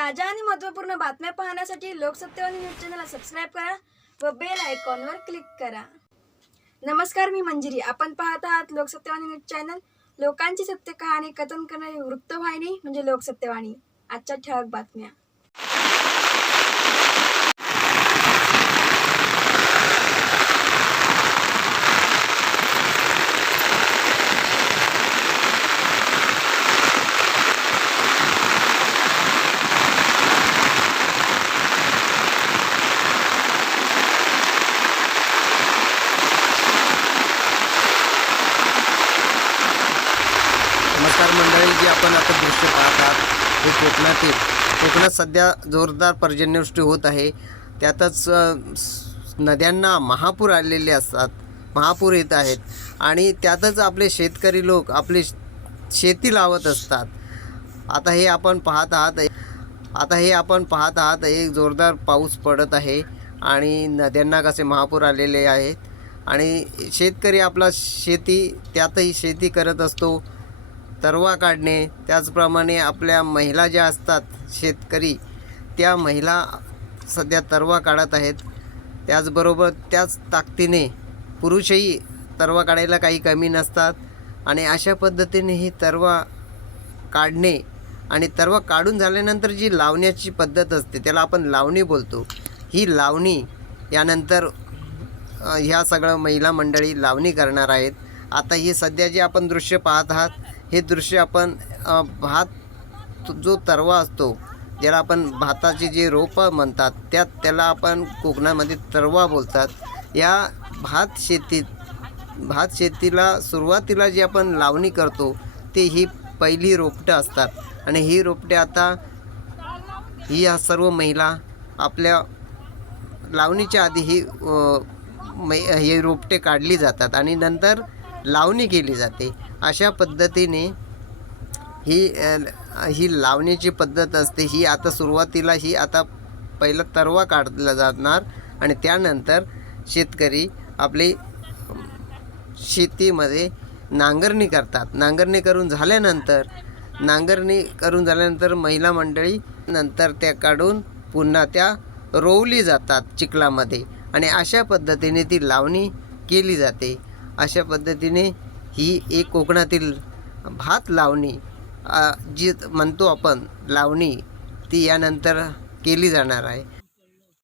ताज्या आणि महत्त्वपूर्ण बातम्या पाहण्यासाठी लोकसत्तेवाणी न्यूज चॅनलला सबस्क्राईब करा व बेल आयकॉनवर क्लिक करा. नमस्कार मी मंजिरी. आपण पाहत आहात लोकसत्तेवाणी न्यूज चॅनल. लोकांची सत्य कहाणी कथन करणारी वृत्तवाहिनी म्हणजे लोकसत्तेवाणी. आजच्या ठळक बातम्या. नमस्कार जी आपण आता दृश्य पाहत आहात हे कोकणातील. कोकणात सध्या जोरदार पर्जन्यवृष्टी होत आहे. त्यातच नद्यांना महापूर आलेले असतात. महापूर येत आहेत. आणि त्यातच आपले शेतकरी लोक आपली शेती लावत असतात. आता हे आपण पाहत आहात आता हे आपण पाहत आहात एक जोरदार पाऊस पडत आहे. आणि नद्यांना कसे महापूर आलेले आहेत. आणि शेतकरी आपला शेती त्यातही शेती करत असतो. तरवा काढणे त्याचप्रमाणे आपल्या महिला ज्या असतात शेतकरी त्या महिला सध्या तरवा काढत आहेत. त्याचबरोबर त्याच ताकदीने पुरुषही तरवा काढायला काही कमी नसतात आणि अशा पद्धतीने ही तरवा काढणे आणि तरवा काढून झाल्यानंतर जी लावण्याची पद्धत असते त्याला आपण लावणी बोलतो. ही लावणी यानंतर ह्या सगळं महिला मंडळी लावणी करणार आहेत. आता ही सध्या जे आपण दृश्य पाहत आहात हे दृश्य आपण भात जो तरवा असतो ज्याला आपण भाताचे जे रोपं म्हणतात त्यात त्याला आपण कोकणामध्ये तरवा बोलतात. या भात शेतीत भात शेतीला सुरुवातीला जी आपण लावणी करतो ते ही पहिली रोपटं असतात. आणि ही रोपटे आता ही या सर्व महिला आपल्या लावणीच्या आधी ही मै हे रोपटे काढली जातात. आणि नंतर लावणी केली जाते. अशा पद्धतीने ही ही लावणीची पद्धत असते. ही आता सुरुवातीला ही आता पहिलं तरवा काढला जाणार आणि त्यानंतर शेतकरी आपली शेतीमध्ये नांगरणी करतात. नांगरणी करून झाल्यानंतर नांगरणी करून झाल्यानंतर महिला मंडळी नंतर त्या काढून पुन्हा त्या रोवली जातात चिखलामध्ये. आणि अशा पद्धतीने ती लावणी केली जाते. अशा पद्धतीने ही एक कोकणातील भात लावणी जी म्हणतो आपण लावणी ती यानंतर केली जाणार आहे.